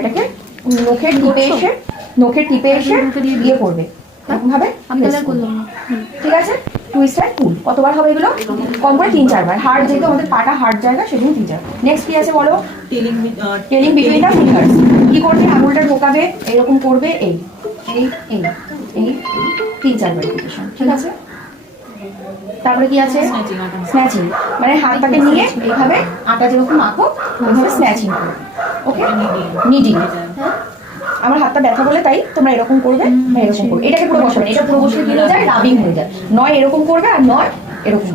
এটাকে নখের টিপে এসে দিয়ে করবে এরকম ভাবে। ঠিক আছে, টুইস্ট অ্যান্ড পুল কতবার হবে এগুলো? কম করে 3-4 বার। হার্ড যেহেতু আমাদের পাটা হার্ড জায়গা, সেজন্য 3-4। নেক্সট কি আছে বলো? Telling between the fingers. কি করবে? আঙুলটা ঢোকাবে, এরকম করবে, এই এই এই এই 3-4 বার রিপিটেশন। ঠিক আছে, তারপরে কি আছে? স্ন্যাচিং, মানে হাতটাকে নিয়ে এইভাবে আটা যেরকম মাখো ওইভাবে স্ন্যাচিং করবে। ওকে, নিডিং। আমার হাতটা ব্যথা বলে তাই তোমরা এরকম করবে, এরকম করবে। এটাকে পুরো বসাবে, এটা পুরো বসলে কি হয়ে যায়? রাবিং হয়ে যায়। নয় এরকম করবে আর নয় এরকম।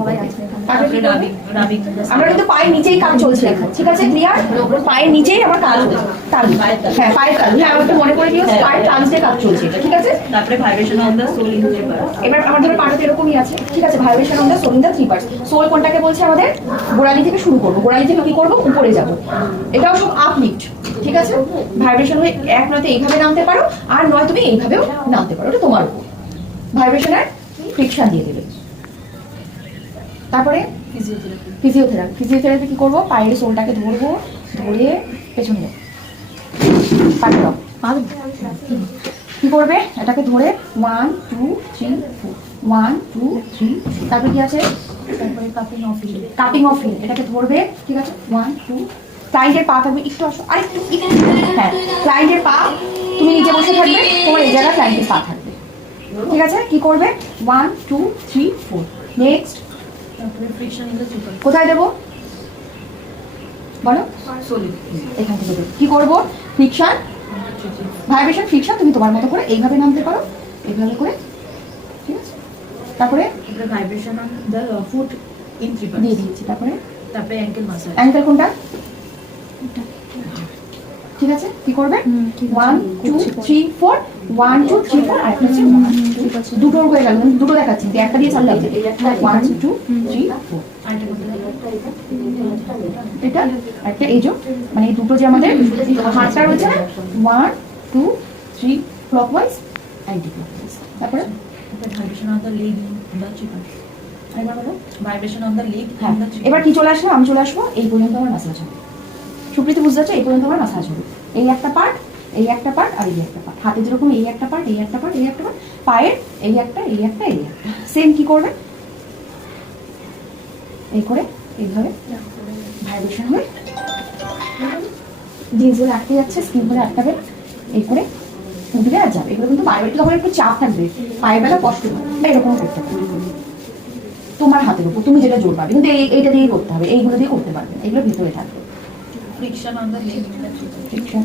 আমরা কিন্তু পায়ের নিচেই কাজ চলছে এখন। ঠিক আছে, ক্লিয়ার? পায়ের নিচেই আমার কাজ হচ্ছে। তালু, হ্যাঁ পায়ের তালু। হ্যাঁ, আমাকে মনে করে দিও পায়ের টাচ দিয়ে কাজ চলছে এটা। ঠিক আছে, তারপরে vibration on the soul in the three parts. এবার আমার ধরো পাটাতে এরকমই আছে। ঠিক আছে, vibration on the soul in the three parts. Soul কোনটাকে বলছে আমাদের? গোড়ালি থেকে শুরু করবো। গোড়ালি থেকে কি করবো? উপরে যাবো। এটাও সব আপলিফট। ঠিক আছে, ভাইব্রেশন হয়ে এক নয়তো এইভাবে নামতে পারো, আর নয় তুমি এইভাবেও নামতে পারো, এটা তোমার উপর। ভাইব্রেশনের ফ্রিকশন দিয়ে দেবে। তারপরে ফিজিওথেরাপি কি করবো? পায়ের সোলটাকে ধরবো, ধরে পেছনে পাটা কি করবে? এটাকে ধরে 1 2 3 4 1 2 3। তারপরে কি আছে? তারপরে কাপিং অফ হিল। এটাকে ধরবে। ঠিক আছে, 1 2। ক্লায়েন্টের পা থাকবে, একটু আসো আরেকটু। হ্যাঁ, ক্লায়েন্টের পা তুমি নিচে বসে থাকবে, তোমার এই জায়গায় ক্লায়েন্টের পা থাকবে। ঠিক আছে, কি করবে? 1 2 3 4। নেক্সট কোথায় দেবো বলো? এখান থেকে দেবো। কি করবো? Friction, vibration, friction. তুমি তোমার মতো করে এইভাবে নামতে পারো, এইভাবে করে। ঠিক আছে, তারপরে vibration on the foot in three parts দিয়ে দিচ্ছি। তারপরে অ্যাঙ্কেল মাসাজ। অ্যাঙ্কেল কোনটা? ঠিক আছে, কি করবে? 1 2 3 4 1 2 3 4। আর দুটো হয়ে গেল, দুটো দেখাচ্ছি, একটা দিয়ে চালু লাগছে। 1 2 3 4। এটা একটা এই যে, মানে এই দুটো যে আমাদের হাতটা রয়েছে, 1 2 3 ক্লকওয়াইজ অ্যান্টি ক্লকওয়াইজ। তারপরে vibration on the leg in the three parts. আরেকবার বলো। ভাইব্রেশন অন দ্য লেগ হ্যাঁ, ইন দ্য থ্রি। এবার কি চলে আসলো? আমি চলে আসবো এই পর্যন্ত আমার মাসাজ হবে। সুপ্রীতি বুঝতে পারছো? এই পর্যন্ত আমার মাসাজ হবে। এই একটা পার্ট, এই একটা পার্ট, আর এই একটা পার্ট। হাতে যেরকম এই একটা পার্ট, এই একটা পার্ট, এই একটা পার্ট। পায়ের এই একটা, এই একটা, এই একটা। সেম কি করবে? এই করে এইভাবে ভাইব্রেশন হবে, জিন্স বলে আটকে যাচ্ছে, স্কিন বলে আটকাবে। এই করে উঠবে আর যাবে। এগুলো কিন্তু পায়ের তখন একটু চাপ থাকবে, পায়ের বেলা কষ্ট হবে, এরকম করতে পারবে। তোমার হাতের উপর তুমি যেটা জোর পাবে, কিন্তু এইটা দিয়েই করতে হবে, এইগুলো দিয়ে করতে পারবে। এগুলো ভিতরে থাকবে। Friction on the leg in the three parts. Friction,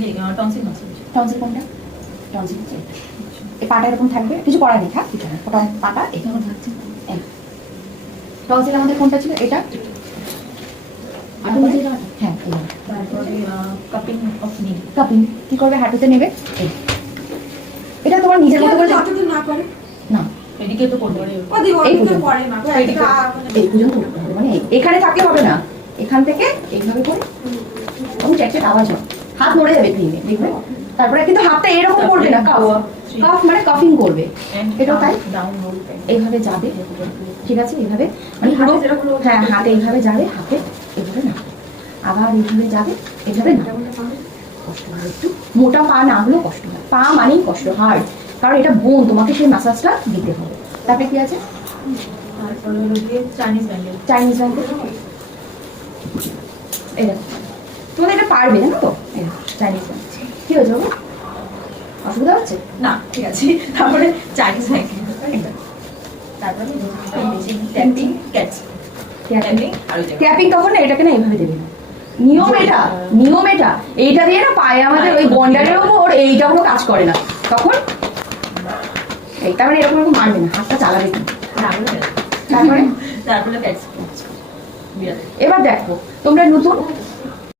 leg tonsil massage. Tonsil কোনটা? টনসিল এই পাটা এরকম থাকবে, কিছু করা নেই, থাক কিছু না। পাটা এখানে থাকছে। টনসিল আমাদের কোনটা ছিল? এটা। হ্যাঁ, তারপরে কাপিং অফ নি। কাপিং কি করবে? হাঁটুতে নেবে। এটা তোমার নিজের মতো করে না করে না, এদিকে তো করতে পারে। এই পর্যন্ত করতে হবে, মানে এখানে থাকলে হবে না, এখান থেকে এইভাবে করে আমি চ্যাট আওয়াজ হয়, হাত নড়ে যাবে ক্লিনে, দেখবে। তারপরে কিন্তু হাতটা এরকম করবে না, কাফ মানে কাফিং করবে। এটাও তাই, এইভাবে যাবে। ঠিক আছে, এইভাবে মানে পুরো, হ্যাঁ হাতে এইভাবে যাবে, হাতে এইভাবে না, আবার এইভাবে যাবে, এইভাবে না। কষ্ট হয় একটু, মোটা পা না হলেও কষ্ট হয়। পা মানেই কষ্ট, হার্ড, কারণ এটা বোন, তোমাকে সেই ম্যাসাজটা দিতে হবে। তারপরে কি আছে? তারপরে হলো গিয়ে চাইনিজ ব্যান্ডেজ। Chinese bandage. এই দেখো, তোমাদের এটা পারবে জানো তো? চাইনিজ ব্যান্ডেজ কি হয়েছে বাবু? অসুবিধা হচ্ছে না? ঠিক আছে, তারপরে চাইনিজ ব্যান্ডেজ। তারপরে ট্যাপিং ক্যাচ। ট্যাপিং তখন না এটাকে না এইভাবে দেবে না, নিয়ম এটা, নিয়ম এটা। এইটা দিয়ে না পায়ে আমাদের ওই গন্ডারের ওপর এইটা কোনো কাজ করে না, তখন এইটা মানে এরকম এরকম মারবে না, হাতটা চালাবে না। তারপরে তারপরে ক্যাচ। এবার দেখো তোমরা নতুন